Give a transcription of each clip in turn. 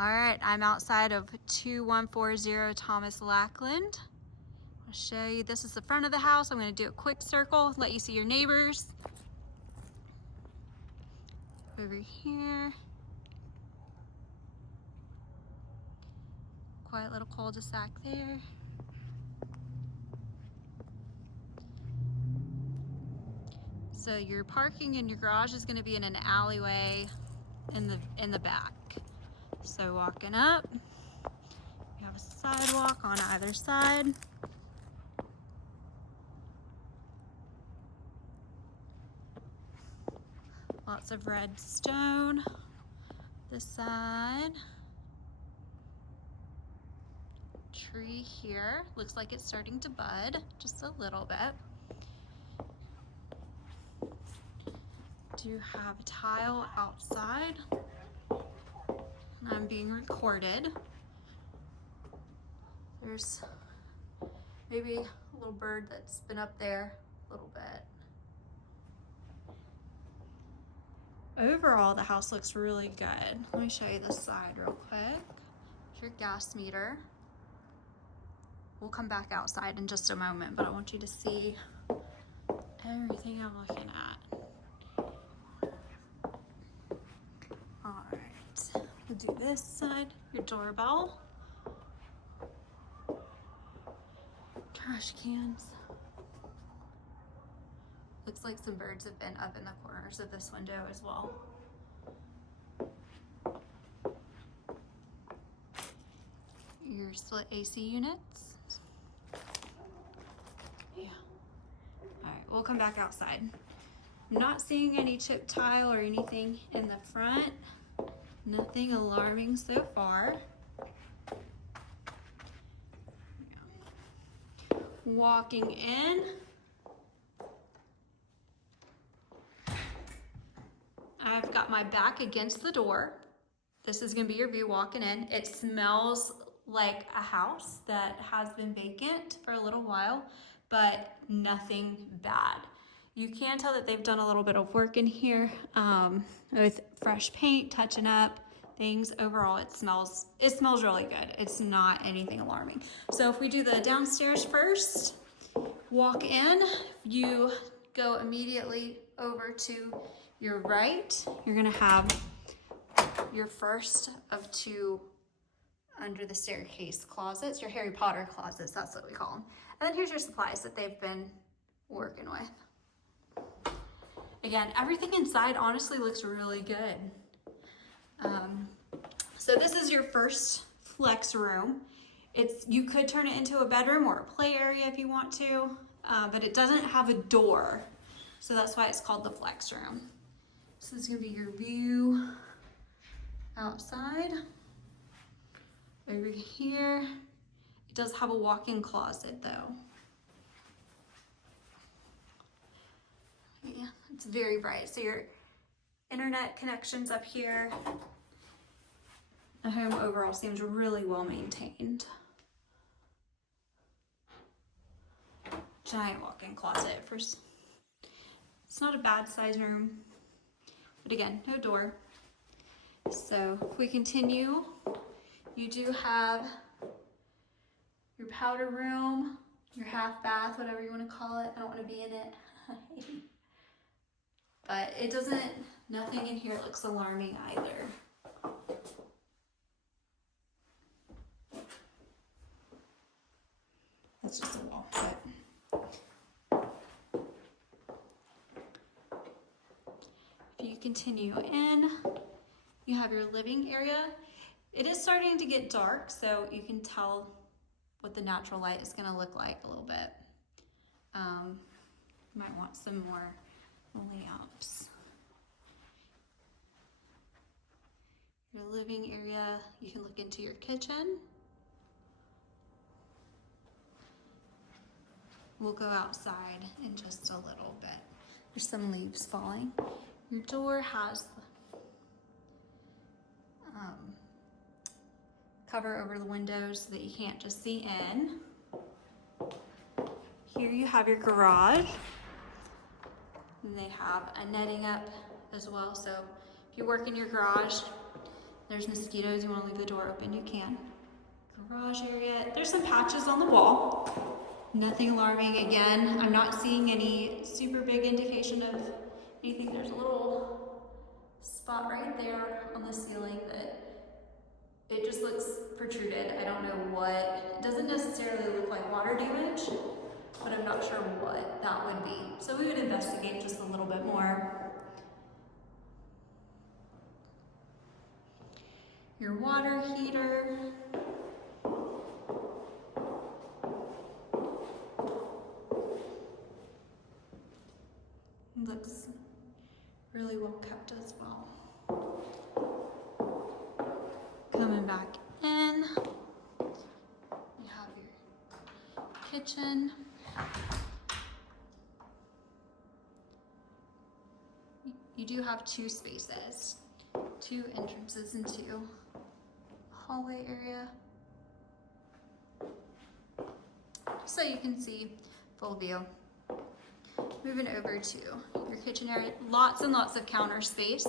All right, I'm outside of 2140 Thomas Lackland. I'll show you, this is the front of the house. I'm gonna do a quick circle, let you see your neighbors. Over here. Quiet little cul-de-sac there. So your parking in your garage is gonna be in an alleyway in the back. So walking up, you have a sidewalk on either side. Lots of red stone. This side. Tree here. Looks like it's starting to bud just a little bit. Do have tile outside. I'm being recorded. There's maybe a little bird that's been up there a little bit. Overall, the house looks really good. Let me show you this side real quick. Here's your gas meter. We'll come back outside in just a moment, but I want you to see everything I'm looking at. All right, we'll do this side, your doorbell. Trash cans. Looks like some birds have been up in the corners of this window as well. Your split AC units. Yeah. All right, we'll come back outside. I'm not seeing any chip tile or anything in the front. Nothing alarming so far. Walking in. I've got my back against the door. This is gonna be your view walking in. It smells like a house that has been vacant for a little while, but nothing bad. You can tell that they've done a little bit of work in here with fresh paint, touching up things. Overall, it smells really good. It's not anything alarming. So if we do the downstairs first, walk in, you go immediately over to your right. You're gonna have your first of two under the staircase closets, your Harry Potter closets, that's what we call them. And then here's your supplies that they've been working with. Again, everything inside honestly looks really good. So this is your first flex room. You could turn it into a bedroom or a play area if you want to, but it doesn't have a door. So that's why it's called the flex room. So this is gonna be your view outside. Over here, it does have a walk-in closet though. Yeah, it's very bright. So your internet connection's up here. The home overall seems really well maintained. Giant walk-in closet. It's not a bad size room, but again, no door. So if we continue, you do have your powder room, your half bath, whatever you want to call it. I don't want to be in it. But it doesn't, nothing in here looks alarming either. That's just a wall, but if you continue in, you have your living area. It is starting to get dark, so you can tell what the natural light is gonna look like a little bit. You might want some more lamps. Your living area, you can look into your kitchen. We'll go outside in just a little bit. There's some leaves falling. Your door has cover over the windows so that you can't just see in. Here you have your garage. And they have a netting up as well. So if you work in your garage, There's mosquitoes, you want to leave the door open, you can. Garage area, there's some patches on the wall. Nothing alarming. Again, I'm not seeing any super big indication of anything. There's a little spot right there on the ceiling that it just looks protruded. I don't know what. It doesn't necessarily look like water damage, but I'm not sure what that would be. So we would investigate just a little bit more. Your water heater. Looks really well kept as well. Coming back in, you have your kitchen. You do have two spaces, two entrances into a hallway area. So you can see full view. Moving over to your kitchen area, lots and lots of counter space,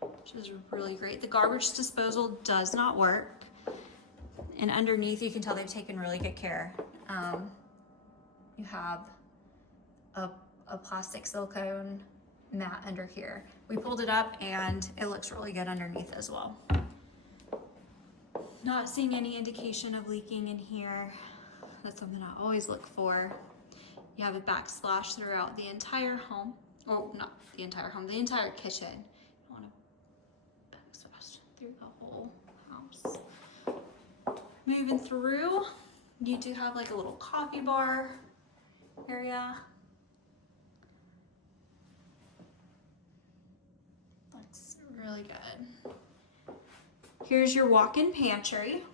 which is really great. The garbage disposal does not work. And underneath, you can tell they've taken really good care. You have a plastic silicone mat under here. We pulled it up and it looks really good underneath as well. Not seeing any indication of leaking in here. That's something I always look for. You have a backsplash throughout the entire home, or not the entire home, the entire kitchen. You don't want to backsplash through the whole house. Moving through, you do have like a little coffee bar area. Looks really good. Here's your walk-in pantry.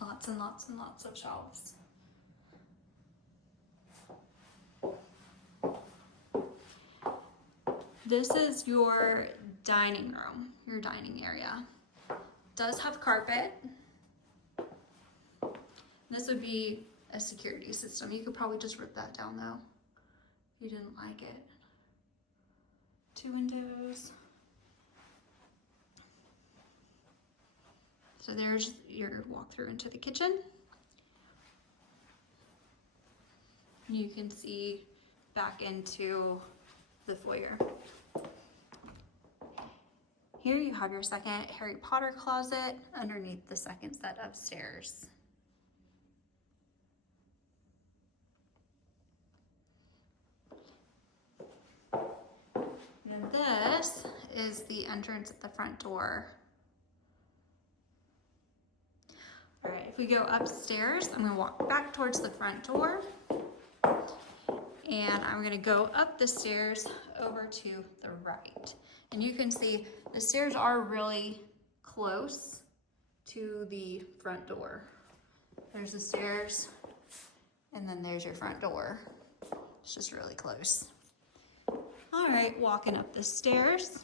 Lots and lots and lots of shelves. This is your dining room, your dining area. It does have carpet. This would be a security system. You could probably just rip that down though, if you didn't like it. 2 windows. So there's your walkthrough into the kitchen. You can see back into the foyer. Here you have your second Harry Potter closet underneath the second set of stairs. And this is the entrance at the front door. All right, if we go upstairs, I'm gonna walk back towards the front door and I'm gonna go up the stairs over to the right. And you can see the stairs are really close to the front door. There's the stairs and then there's your front door. It's just really close. All right, walking up the stairs.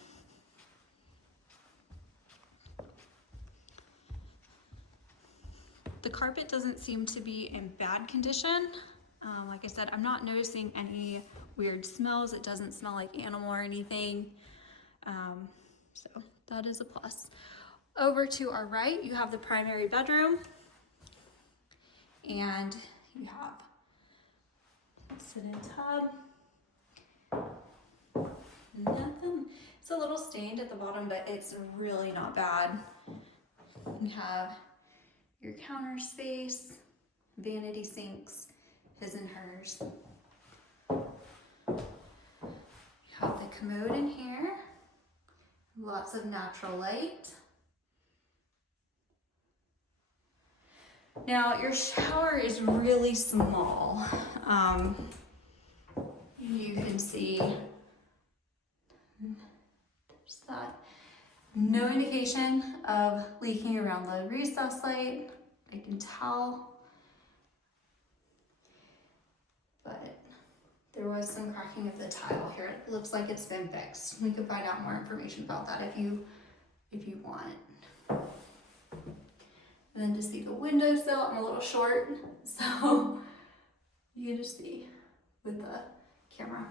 The carpet doesn't seem to be in bad condition. Like I said, I'm not noticing any weird smells. It doesn't smell like animal or anything. So that is a plus. Over to our right, you have the primary bedroom. And you have a sit-in tub. Nothing. It's a little stained at the bottom, but it's really not bad. You have your counter space, vanity sinks, his and hers. You have the commode in here, lots of natural light. Now your shower is really small. You can see there's that. No indication of leaking around the recess light, I can tell. But there was some cracking of the tile here. It looks like it's been fixed. We could find out more information about that if you want. And then to see the windowsill, I'm a little short, so you can just see with the camera.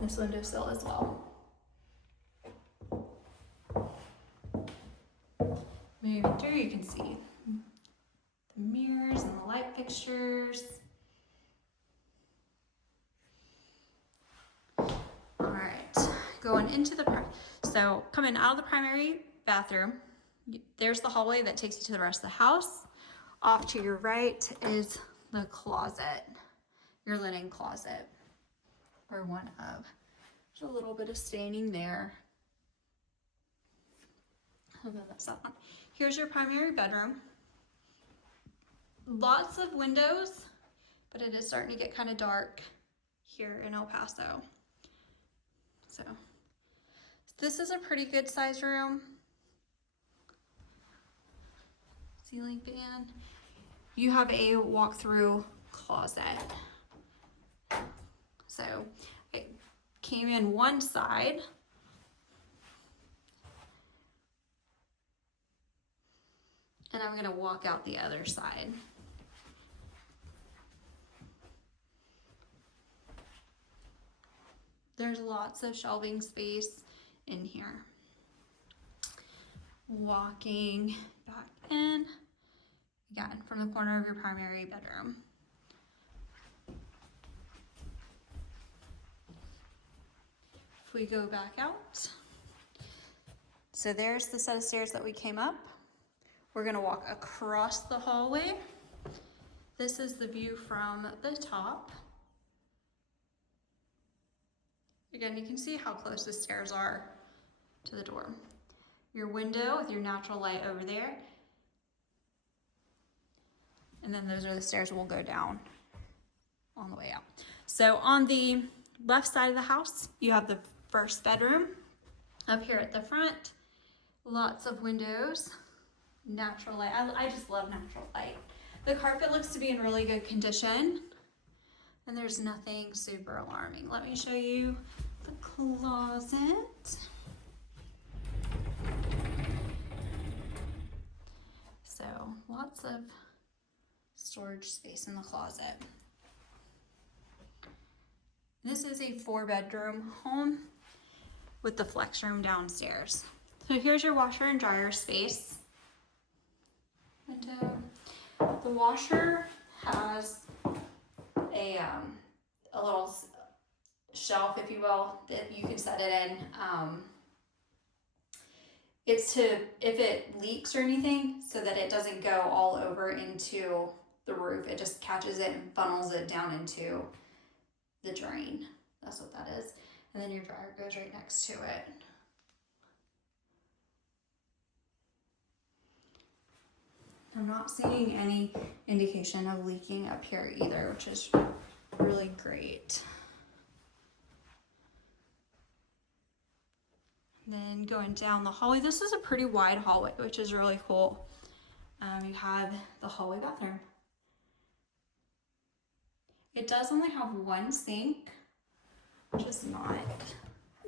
This windowsill as well. Moving through, you can see the mirrors and the light fixtures. All right, going into so coming out of the primary bathroom, there's the hallway that takes you to the rest of the house. Off to your right is the closet, your linen closet, or one of. There's a little bit of staining there. And then that's that one. Here's your primary bedroom. Lots of windows, but it is starting to get kind of dark here in El Paso. So this is a pretty good size room. Ceiling fan. You have a walk-through closet. So it came in one side. And I'm gonna walk out the other side. There's lots of shelving space in here. Walking back in, again, from the corner of your primary bedroom. If we go back out, so there's the set of stairs that we came up. We're gonna walk across the hallway. This is the view from the top. Again, you can see how close the stairs are to the door. Your window with your natural light over there. And then those are the stairs we'll go down on the way out. So on the left side of the house, you have the first bedroom. Up here at the front, lots of windows, natural light. I just love natural light. The carpet looks to be in really good condition, and there's nothing super alarming. Let me show you the closet. So lots of storage space in the closet. This is a 4-bedroom home with the flex room downstairs. So here's your washer and dryer space. Window. The washer has a little shelf, if you will, that you can set it in. It's to, if it leaks or anything, so that it doesn't go all over into the roof. It just catches it and funnels it down into the drain. That's what that is. And then your dryer goes right next to it. I'm not seeing any indication of leaking up here either, which is really great. Then going down the hallway, this is a pretty wide hallway, which is really cool. You have the hallway bathroom. It does only have one sink, which is not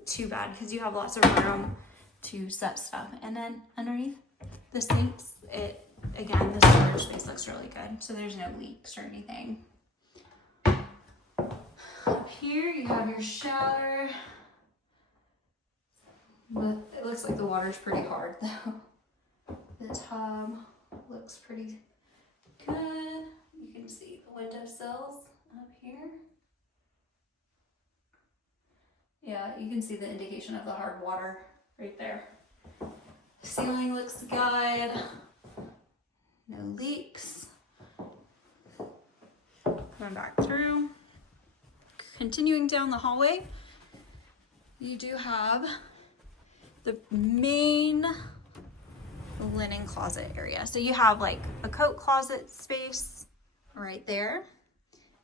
too bad because you have lots of room to set stuff. And then underneath the sinks, again, the storage space looks really good, so there's no leaks or anything. Up here, you have your shower. But it looks like the water's pretty hard though. The tub looks pretty good. You can see the windowsills up here. Yeah, you can see the indication of the hard water right there. Ceiling looks good. No leaks. Going back through. Continuing down the hallway, you do have the main linen closet area. So you have like a coat closet space right there.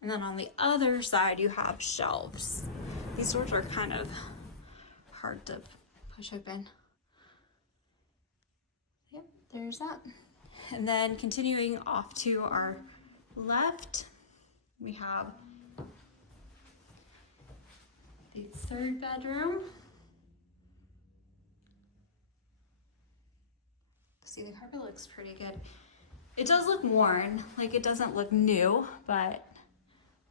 And then on the other side, you have shelves. These doors are kind of hard to push open. Yep, there's that. And then continuing off to our left, we have the 3rd bedroom. See, the carpet looks pretty good. It does look worn, like it doesn't look new, but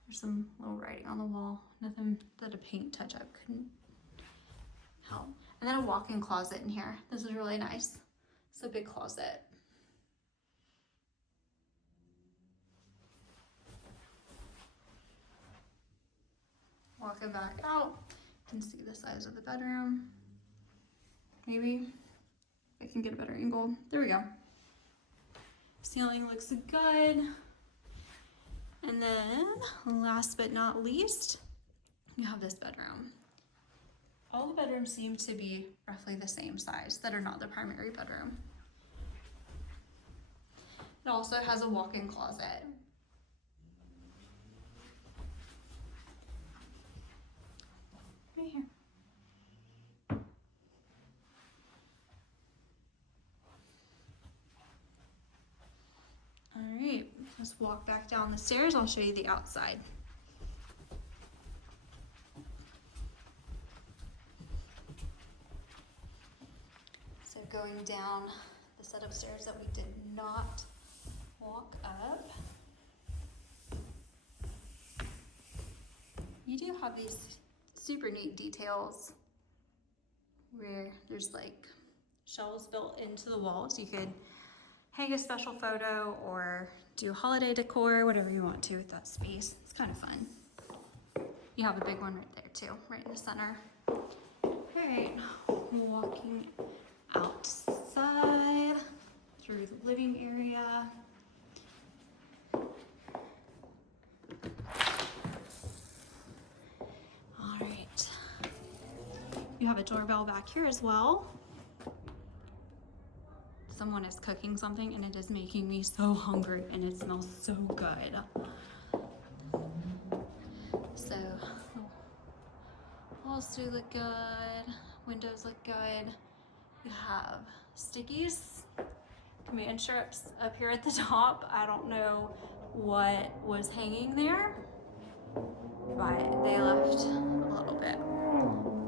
there's some little writing on the wall. Nothing that a paint touch-up couldn't help. And then a walk-in closet in here. This is really nice. It's a big closet. Walking back out, you can see the size of the bedroom. Maybe I can get a better angle. There we go. Ceiling looks good. And then last but not least, you have this bedroom. All the bedrooms seem to be roughly the same size that are not the primary bedroom. It also has a walk-in closet. Right here. All right, let's walk back down the stairs. I'll show you the outside. So going down the set of stairs that we did not walk up, you do have these super neat details where there's like shelves built into the walls. You could hang a special photo or do holiday decor, whatever you want to with that space. It's kind of fun. You have a big one right there too, right in the center. All right, walking outside through the living area. All right, you have a doorbell back here as well. Someone is cooking something and it is making me so hungry and it smells so good. So walls do look good, windows look good. You have stickies, command strips up here at the top. I don't know what was hanging there, but they left a little bit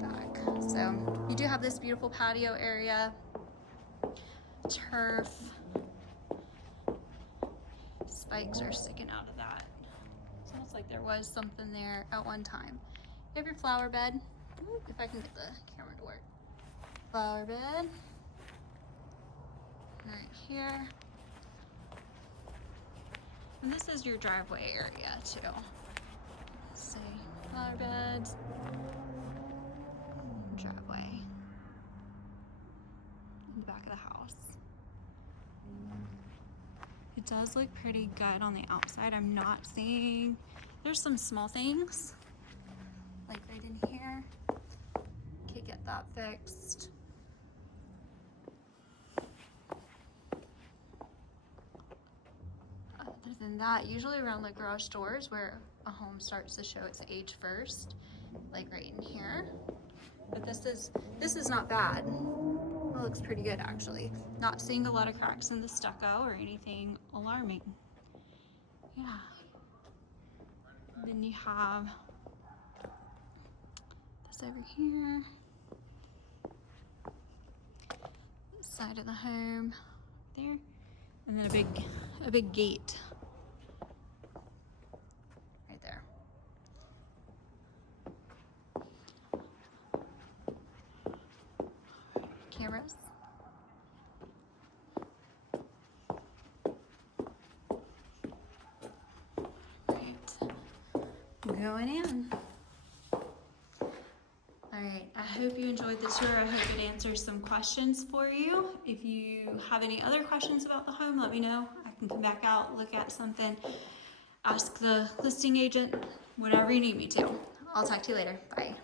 back. So you do have this beautiful patio area. Turf. Spikes are sticking out of that. It's almost like there was something there at one time. You have your flower bed. Ooh, if I can get the camera to work. Flower bed. Right here. And this is your driveway area too. Let's see. Flower beds. Driveway. In the back of the house. It does look pretty good on the outside. I'm not seeing, there's some small things, like right in here. Could get that fixed. Other than that, usually around the garage doors where a home starts to show its age first, like right in here. But this is not bad. It looks pretty good actually. Not seeing a lot of cracks in the stucco or anything alarming. Yeah. And then you have this over here. Side of the home there. And then a big gate. Right there. Cameras. Right. Going in. Alright, I hope you enjoyed the tour. I hope it answers some questions for you. If you have any other questions about the home, let me know. I can come back out, look at something, ask the listing agent, whatever you need me to. I'll talk to you later. Bye.